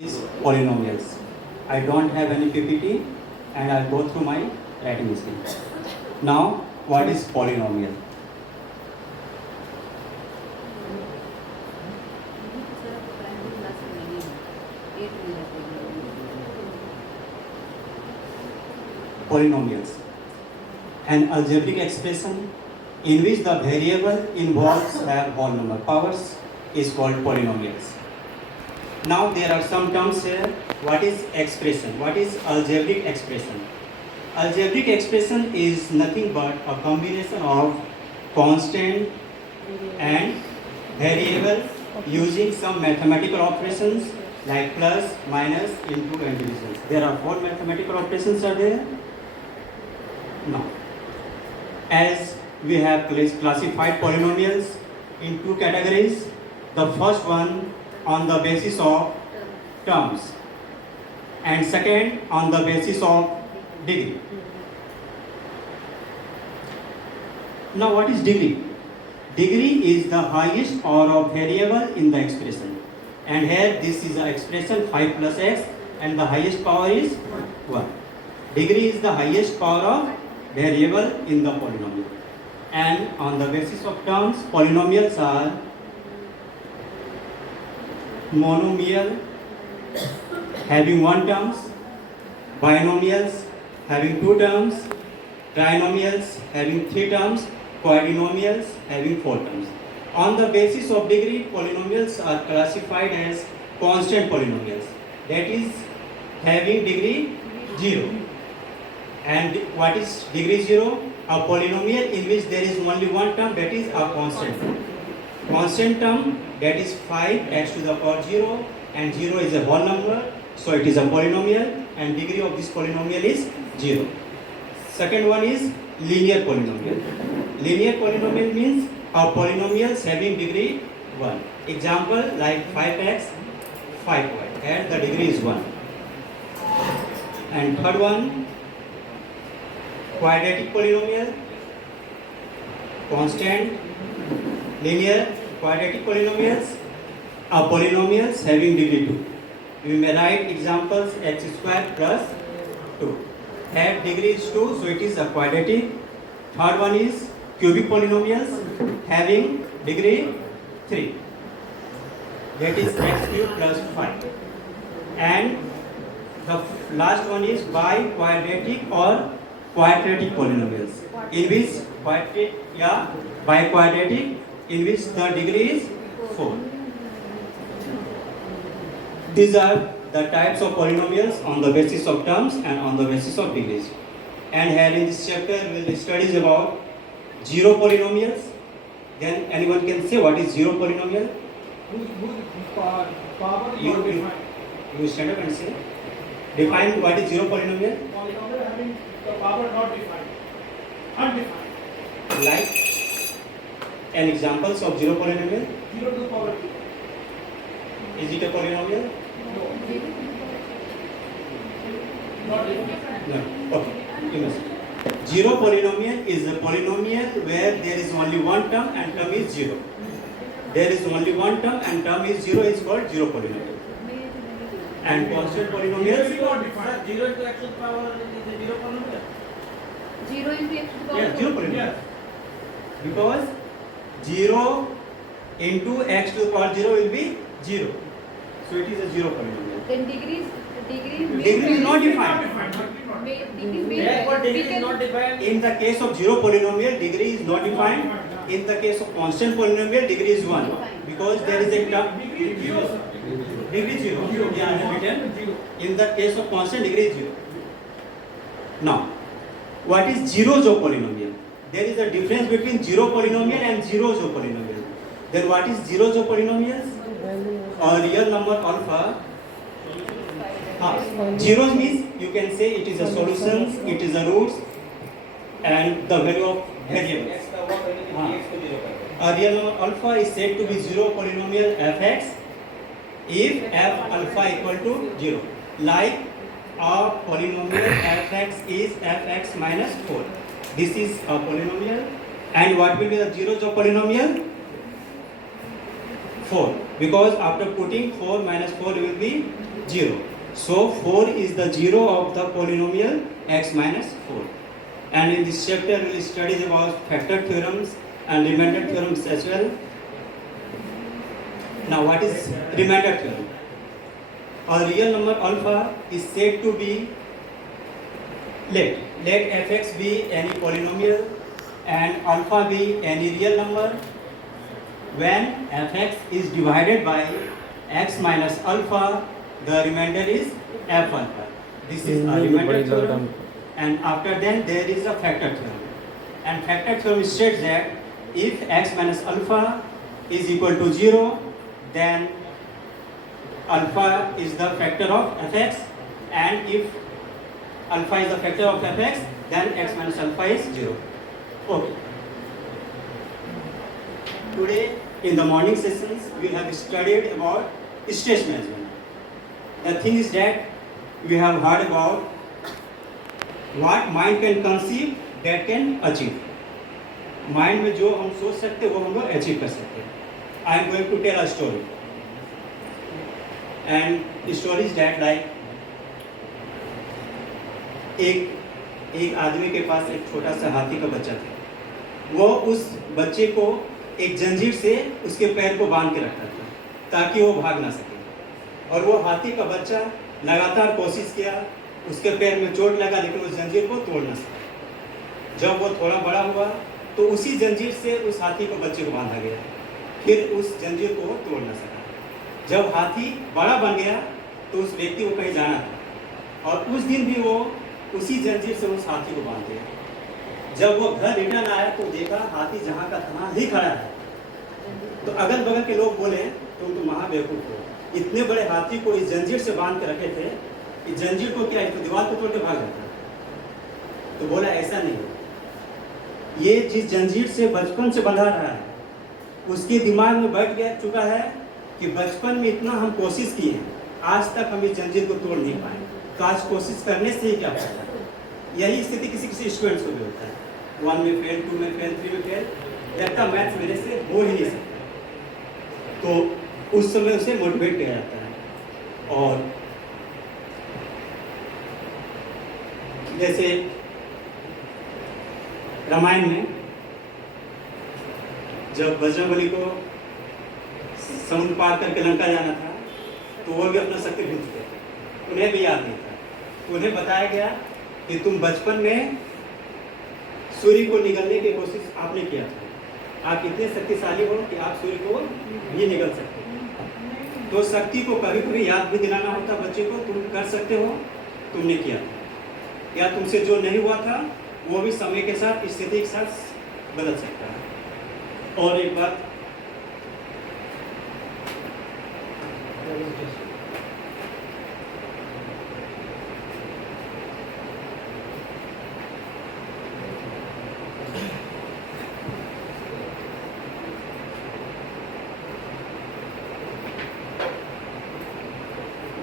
is polynomials. I don't have any PPT and I'll go through my writing skill. Now, what is polynomial? Polynomials. An algebraic expression in which the variable involves have whole number powers is called polynomials. Now there are some terms here. What is expression? What is algebraic expression? Algebraic expression is nothing but a combination of constant and variable using some mathematical operations like plus, minus, into and divisions. There are 4 mathematical operations are there. Now, as we have classified polynomials in 2 categories. The first one on the basis of terms and second on the basis of degree. Now what is degree? Degree is the highest power of variable in the expression, and here this is the expression 5 plus x and the highest power is 1. Degree is the highest power of variable in the polynomial. And on the basis of terms, polynomials are monomial having 1 terms, binomials having 2 terms, trinomials having 3 terms, quadrinomials having 4 terms. On the basis of degree, polynomials are classified as constant polynomials, that is having degree 0. And what is degree 0? A polynomial in which there is only 1 term, that is a constant. Constant term, that is 5x to the power 0, and 0 is a whole number, so it is a polynomial, and degree of this polynomial is 0. Second one is linear polynomial. Linear polynomial means a polynomials having degree 1. Example like 5x, 5y, and the degree is 1. And third one, quadratic polynomial, constant, linear, quadratic polynomials are polynomials having degree 2. We may write examples x square plus 2. Have degree is 2, so it is a quadratic. Third one is cubic polynomials having degree 3. That is x cube plus 5. And the last one is biquadratic or quadratic polynomials, in which biquadratic, in which the degree is 4. These are the types of polynomials on the basis of terms and on the basis of degrees. And here in this chapter we will study about 0 polynomials. Then anyone can say what is 0 polynomial? You stand up and say. Define what is 0 polynomial. Polynomial having the power not defined, undefined. Like an examples of 0 polynomial. 0 to power 2. Is it a polynomial? No. Not defined. No. Okay. You must. 0 polynomial is a polynomial where there is only 1 term and term is 0. There is only 1 term and term is 0 is called 0 polynomial. And constant polynomials. 0 is not defined. 0 into x to the power is a 0 polynomial. 0 into x to the power Yeah, 0 polynomial. Yes. Because 0 into x to the power 0 will be 0. So it is a 0 polynomial. Then degree Degree is not defined. Therefore, degree is not defined. In the case of 0 polynomial, degree is not defined. In the case of constant polynomial, degree is 1. Because there is a term. Degree is 0. Degree 0. Yeah, I have written. In the case of constant, degree is 0. Now, what is zeros of polynomial? There is a difference between 0 polynomial and zeros of polynomial. Then what is zeros of polynomials? A real number alpha. Zeros means you can say it is a solutions, it is a roots, and the value of variables. A real number alpha is said to be 0 polynomial fx if f alpha equal to 0. Like a polynomial fx is fx minus 4. This is a polynomial. And what will be the zeros of polynomial? 4, because after putting 4 minus 4 will be 0. So 4 is the 0 of the polynomial x minus 4. And in this chapter we will study about factor theorems and remainder theorems as well. Now what is remainder theorem? A real number alpha is said to be, let fx be any polynomial and alpha be any real number when fx is divided by x minus alpha, the remainder is f alpha. This is a remainder theorem, and after that there is a factor theorem. And factor theorem states that if x minus alpha is equal to 0, then alpha is the factor of fx, and if alpha is the factor of fx, then x minus alpha is 0. Okay. Today in the morning sessions we have studied about stress management. The thing is that we have heard about what mind can conceive, that can achieve. Mind में जो हम सोच सकते हैं वो हम लोग achieve कर सकते हैं. I am going to tell a story. And the story is that like एक आदमी के पास एक छोटा सा हाथी का बच्चा था. वो उस बच्चे को एक जंजीर से उसके पैर को बांध के रखता था ताकि वो भाग ना सके. और वो हाथी का बच्चा लगातार कोशिश किया, उसके पैर में चोट लगा लेकिन उस जंजीर को तोड़ ना सका. जब वो थोड़ा बड़ा हुआ तो उसी जंजीर से उस हाथी को बच्चे को बांधा गया, फिर उस जंजीर को तोड़ ना सका. जब हाथी बड़ा बन गया तो उस व्यक्ति को कहीं जाना था और उस दिन भी वो उसी जंजीर से उस हाथी को बांध दिया. जब वो घर रिटर्न आया तो देखा हाथी जहाँ का था वहाँ ही खड़ा है. तो अगल बगल के लोग बोले तुम तो महाबेवकूफ हो, इतने बड़े हाथी को इस जंजीर से बांध के रखे थे, इस जंजीर को क्या, तो दीवार को तोड़ के भाग जाता. तो बोला ऐसा नहीं, ये जिस जंजीर से बचपन से बंधा रहा है उसके दिमाग में बैठ गया चुका है कि बचपन में इतना हम कोशिश किए हैं, आज तक हम इस जंजीर को तोड़ नहीं पाए, तो आज कोशिश करने से ही क्या फायदा. यही स्थिति किसी किसी स्टूडेंट्स को भी होता है. 1 में फेल, 2 में फेल, 3 में फेल, लगता मैथ्स मेरे से हो ही नहीं सकता. तो उस समय उसे मोटिवेट किया जाता है. और जैसे रामायण में जब बजरंगबली को समुद्र पार करके लंका जाना था तो वो भी अपना शक्ति भूल चुके थे, उन्हें भी याद नहीं था. तो उन्हें बताया गया कि तुम बचपन में सूर्य को निगलने की कोशिश आपने किया था, आप इतने शक्तिशाली हो कि आप सूर्य को भी निगल सकते हो. तो शक्ति को कभी कभी याद भी दिलाना होता बच्चे को, तुम कर सकते हो, तुमने किया था. या तुमसे जो नहीं हुआ था वो भी समय के साथ, स्थिति के साथ बदल सकता है. और एक बात,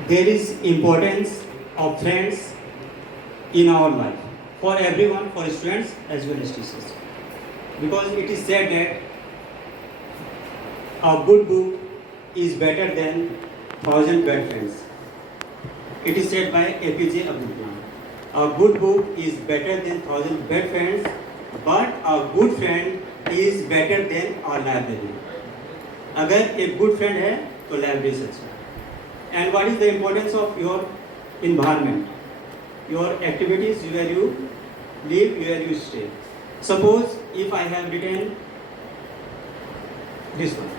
there is importance of friends in our life for everyone, for students as well as teachers, because it is said that a good book is better than 1,000 bad friends. It is said by APJ Abdul Kalam. A good book is better than 1,000 bad friends, but a good friend is better than a library. अगर एक good friend है तो library से अच्छा. And what is the importance of your environment, your activities, where you live, where you stay. Suppose if I have written this one.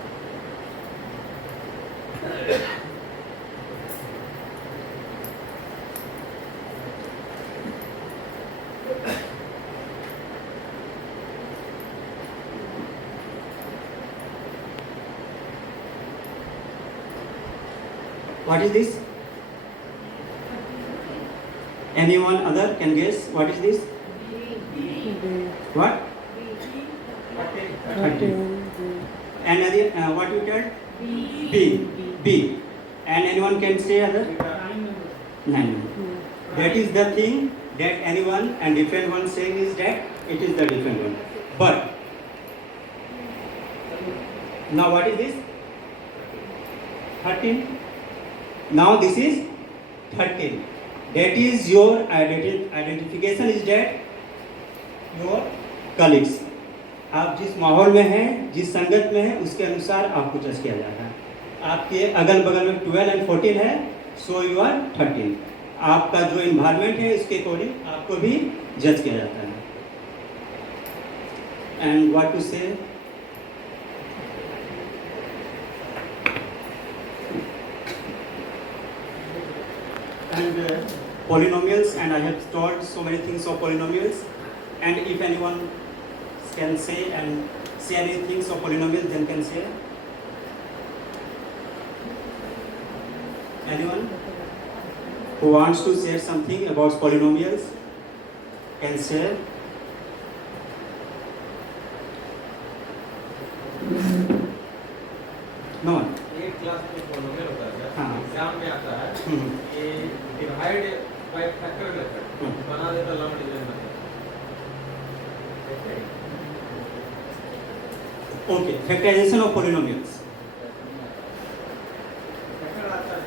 What is this? Anyone other can guess what is this? What? 30. And other, what you tell? B. B. And anyone can say other? 9. That is the thing that anyone and different one saying is that it is the different one. But now what is this? 13. Now this is 13. That is your identification is that your colleagues. आप जिस माहौल में हैं, जिस संगत में हैं, उसके अनुसार आपको जज किया जाता है. आपके अगल बगल में 12 and 14 है, so you are 13. आपका जो इन्वायरमेंट है उसके अकॉर्डिंग आपको भी जज किया जाता है. And what to say? And polynomials, and I have told so many things of polynomials, and if anyone can say and say any things of polynomials, then can say. Anyone who wants to say something about polynomials can say. No one. एक class में polynomial होता है, हाँ. Exam में आता है हम्म. कि divide by factor method बना देता long division method. Okay, factorization of polynomials. Factor आता है.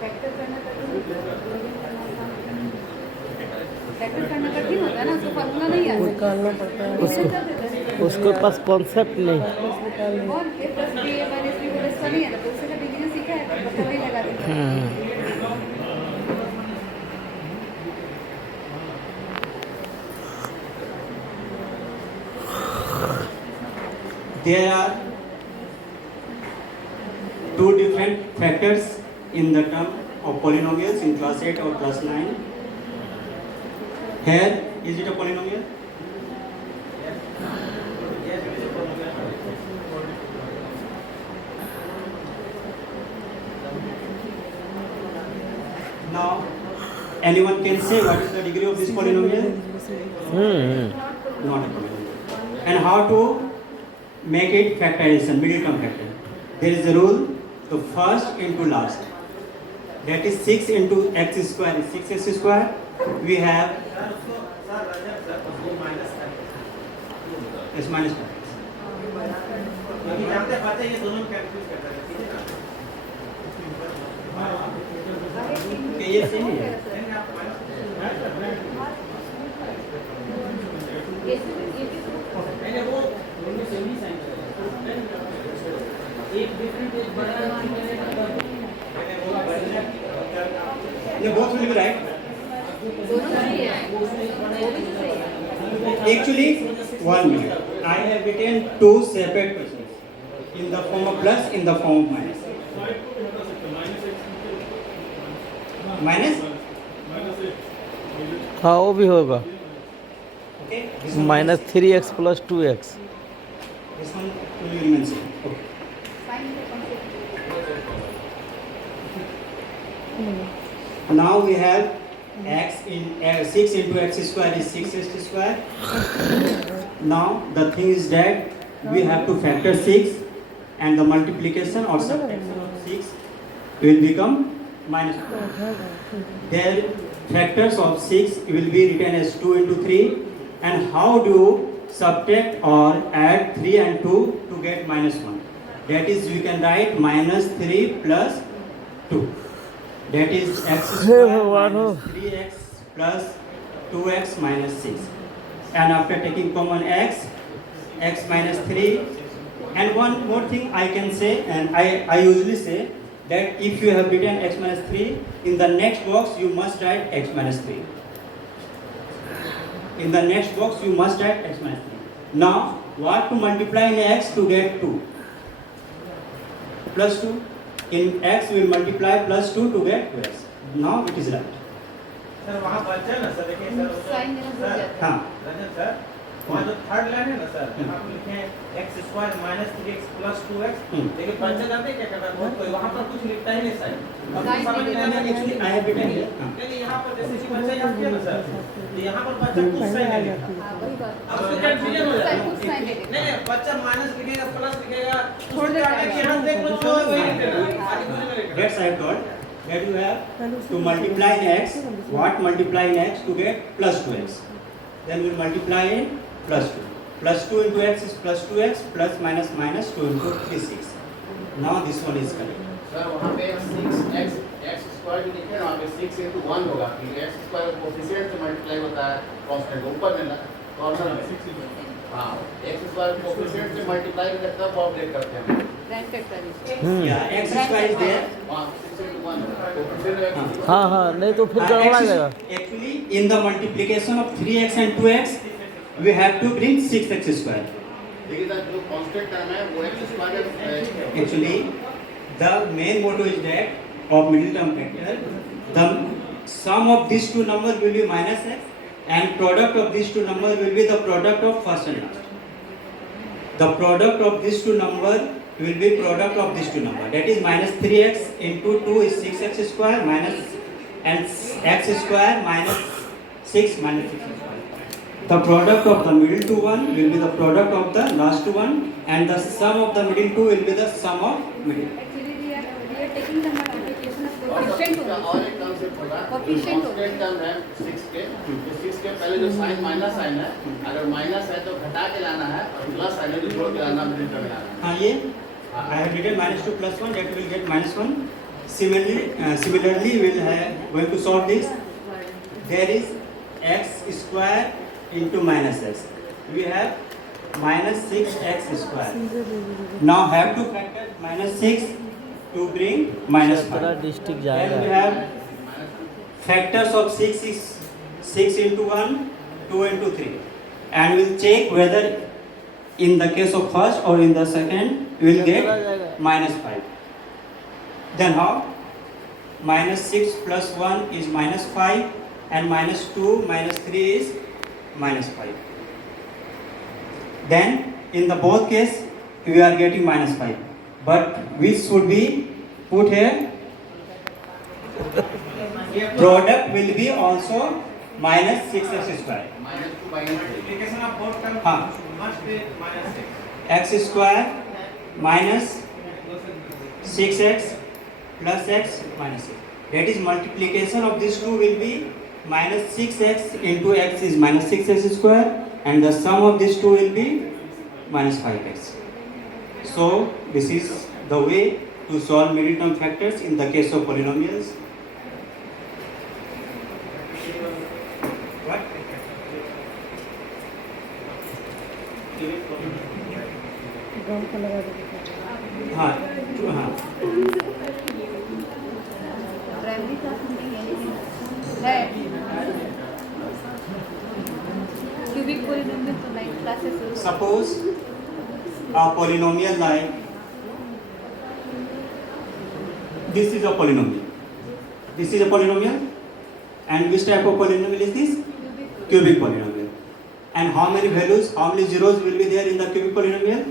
फैक्टर करना कठिन होता है ना, उसको फॉर्मूला नहीं आता. निकालना पड़ता है उसको उसके पास कॉन्सेप्ट नहीं. और a plus b a minus b whole square नहीं है ना, तो उससे जब बिगिनर सीखा है तो बच्चा वही लगा देता है. There are two different factors in the term of polynomials in class 8 or class 9. Here, is it a polynomial? Yes, it is a polynomial. Now, anyone can say what is the degree of this polynomial? Not a polynomial. And how to make it factorization, middle term factor? There is a rule, the first into last. That is 6 into x square is 6x square. We have sir उसको sir रजत sir उसको minus कर. s minus 1. क्योंकि जानते हैं बच्चे ये दोनों confuse करते हैं, ठीक है ना. Okay, ये सही है. नहीं आप माइनस नहीं वो दोनों सेम ही साइन एक डिफरेंट एक बड़ा They both will be right. दोनों सही है, वो भी तो सही है. Actually, 1 minute. I have written two separate questions in the form of plus, in the form of minus. Minus? हाँ वो भी होगा. Okay. This one minus 3x plus 2x. This one will remain same. Okay. Sign the concept. Now we have x in 6 into x square is 6x square. Now the thing is that we have to factor 6 and the multiplication or subtraction of 6 will become minus 2. Their factors of 6 will be written as 2 into 3. And how do you subtract or add 3 and 2 to get minus 1? That is, we can write minus 3 plus 2. That is x square minus 3x plus 2x minus 6. And after taking common x minus 3. And one more thing I can say, and I usually say that if you have written x minus 3, in the next box you must write x minus 3. In the next box you must write x minus 3. Now, what to multiply in x to get 2? Plus 2. In x we will multiply plus 2 to get 2x. Now it is right. Sir वहाँ बच्चा है ना sir, देखिए sir sign देना भूल sir जाता है. हाँ. रजत सर वहाँ जो थर्ड लाइन है ना सर, यहाँ पे लिखे हैं x square minus 3x plus 2x. लेकिन बच्चा जानते हैं क्या करता है, बहुत कोई वहाँ पर कुछ लिखता ही नहीं साइन. अब साइन समझ नहीं में आना देता. actually I have written here. हाँ. नहीं यहाँ पर जैसे कि बच्चा याद किया ना सर, तो यहाँ पर बच्चा कुछ साइन नहीं लिखा. हाँ, वही बात. अब उसको कंफ्यूजन हो जाता है. कुछ साइन नहीं देता. नहीं बच्चा माइनस लिखेगा प्लस लिखेगा, छोड़ देता है. यहाँ देख लो जो वही लिख देना. आगे दूसरे में लिखना. That's I have told that you have to multiply in x. What multiply in x to get plus 2x? Then we will multiply in plus 2. Plus 2 into x is plus 2x plus minus minus 2 into 3 6. Now this one is correct. Sir वहाँ पे 6x x square जो लिखे ना वहाँ पे 6 into 1 होगा क्योंकि x square coefficient से मल्टीप्लाई होता है कांस्टेंट ऊपर में कॉर्नर में हाँ x स्क्वायर कोफिशिएंट से मल्टीप्लाई करके तब फॉर्मुलेट करते हैं grand factor Yeah, x square is there. वहाँ 6 into 1 कोफिशिएंट हाँ हाँ नहीं तो फिर गड़बड़ा जाएगा Actually, in the multiplication of 3x and 2x, we have to bring 6x square. लेकिन सर जो कांस्टेंट टर्म है वो x square Actually, the main motto is that of middle term factor, the sum of these two numbers will be minus x, and product of these two numbers will be the product of first and last. The product of these two numbers will be product of these two numbers. That is minus 3x into 2 is 6x square minus and x square minus 6 minus 6 square. The product of the middle two one will be the product of the last one, and the sum of the middle two will be the sum of middle. Actually, we are taking the multiplication of और coefficient इसका only. और एक concept होगा Coefficient constant term है 6 के तो 6 के पहले जो साइन माइनस साइन है अगर माइनस है तो घटा के लाना है और प्लस साइन है तो जोड़ के लाना मिडिल टर्म में लाना है हाँ ये I have written minus 2 plus 1 that will get minus 1. Similarly we will have going to solve this. There is x square into minus x. We have minus 6x square. Now have to factor minus 6 to bring minus 5. District Then we जाएगा have factors of 6 is 6 into 1, 2 into 3. And we'll check whether in the case of first or in the second we will get minus 5. Then how? Minus 6 plus 1 is minus 5 and minus 2 minus 3 is minus 5. Then in the both case we are getting minus 5. But which should be put here? Product will be also minus 6x square. Minus 2 minus 3 multiplication of both terms हाँ. must be minus 6. X square minus 6x plus x minus 6. That is multiplication of these two will be minus 6x into x is minus 6x square, and the sum of these two will be minus 5x. So this is the way to solve middle term factors in the case of polynomials. What? हाँ हाँ primary class में नहीं है cubic polynomial तो 9 classes Suppose a polynomial like this is a polynomial. This is a polynomial, and which type of polynomial is this? Cubic polynomial. And how many values, how many zeros will be there in the cubic polynomial?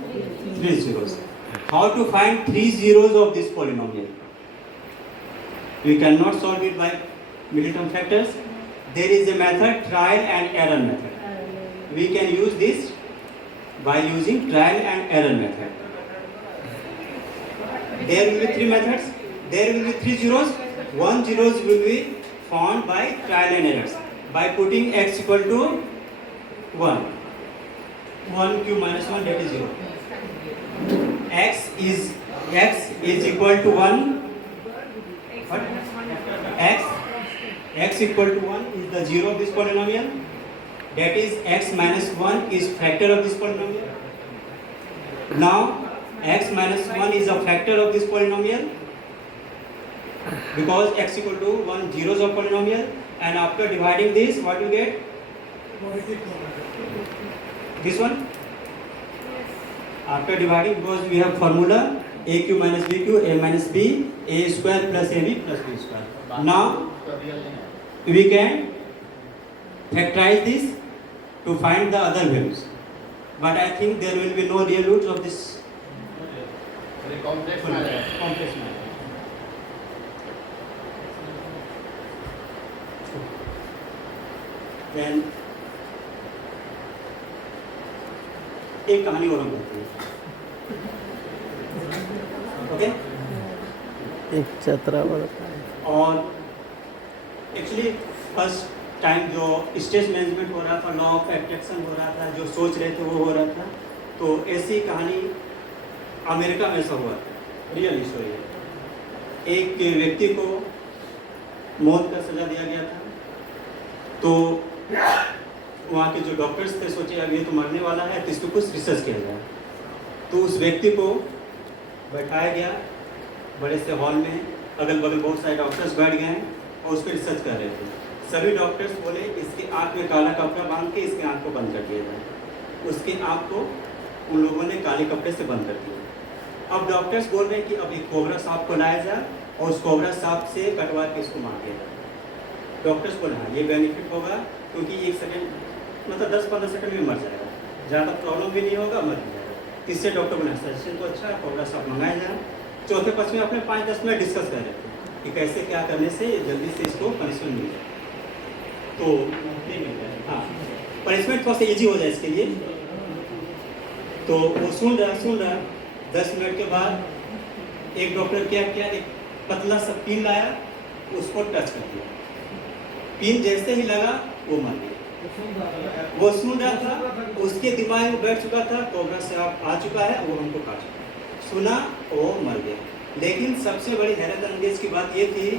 3 zeros. How to find 3 zeros of this polynomial? We cannot solve it by middle term factors. There is a method, trial and error method. We can use this by using trial and error method. There will be 3 methods. There will be 3 zeros. 1 zeros will be found by trial and errors. By putting x equal to 1. 1 cube minus 1, that is 0. X is equal to 1. What? X equal to 1 is the 0 of this polynomial. That is x minus 1 is factor of this polynomial. Now x minus 1 is a factor of this polynomial, because x equal to 1 zeros of polynomial, and after dividing this what you get? This one. After dividing, because we have formula aq minus bq, a minus b, a square plus ab plus b square. Now we can factorize this to find the other values, but I think there will be no real roots of this complex में आ जाएगा complex matter. Then एक कहानी और हम करते हैं. Okay? एक चतरा वाला और एक्चुअली फर्स्ट टाइम जो स्ट्रेस मैनेजमेंट हो रहा था, लॉ ऑफ एट्रैक्शन हो रहा था, जो सोच रहे थे वो हो रहा था, तो ऐसी कहानी अमेरिका में ऐसा हुआ था. रियल स्टोरी है। एक व्यक्ति को मौत का सजा दिया गया था, तो वहाँ के जो डॉक्टर्स थे सोचे अब ये तो मरने वाला है, तो इसको कुछ रिसर्च किया जाए। तो उस व्यक्ति को बैठाया गया बड़े से हॉल में, अगल बगल बहुत सारे डॉक्टर्स बैठ गए हैं और उस पर रिसर्च कर रहे थे। सभी डॉक्टर्स बोले इसके आँख में काला कपड़ा बांध के इसके आँख को बंद कर दिया जाए। उसके आँख को उन लोगों ने काले कपड़े से बंद कर दिया। अब डॉक्टर्स बोल रहे हैं कि अब एक कोबरा सांप को लाया जाए और उस कोबरा सांप से कटवा के इसको मार दिया जाए। डॉक्टर्स बोले हाँ ये बेनिफिट होगा, क्योंकि 1 सेकेंड मतलब 10-15 सेकंड में मर जाएगा, ज़्यादा प्रॉब्लम भी नहीं होगा, मर भी जाएगा। तीसरे डॉक्टर बोले सजेशन तो अच्छा है, कोबरा सांप मंगाया जाए। चौथे पक्ष में अपने 5-10 मिनट डिस्कस कर रहे थे कि कैसे क्या करने से जल्दी से इसको पनिशमेंट मिल जाए। तो नहीं मिल जाए, हाँ पनिशमेंट थोड़ा सा ईजी हो जाए इसके लिए। तो वो सुन रहा 10 मिनट के बाद एक डॉक्टर क्या किया, एक पतला सा पिन लाया, उसको टच कर दिया। पिन जैसे ही लगा वो मर गया। वो सुन रहा था, उसके दिमाग में बैठ चुका था कोबरा सांप आ चुका है, वो हमको काट चुका है। सुना वो मर गया। लेकिन सबसे बड़ी हैरत अंगेज की बात ये थी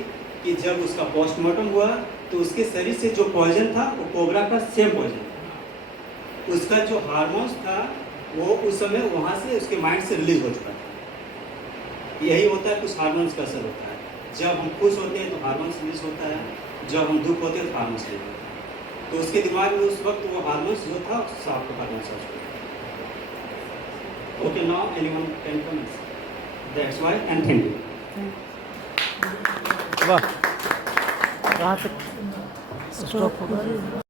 कि जब उसका पोस्टमार्टम हुआ तो उसके शरीर से जो पॉइजन था वो कोबरा का सेम पॉइजन था। उसका जो हार्मोन्स था वो उस समय वहाँ से उसके माइंड से रिलीज हो चुका था। यही होता है, कुछ हार्मोन्स का असर होता है। जब हम खुश होते हैं तो हार्मोन्स रिलीज होता है, जब हम दुख होते हैं तो हार्मोन्स रिलीज होता है। तो उसके दिमाग में उस वक्त वो हार्मोन्स जो था सांप का हार्मोन्स आ चुका। Okay, now anyone can comment. That's why, and thank you. वाह, कहाँ तक स्टॉप होगा?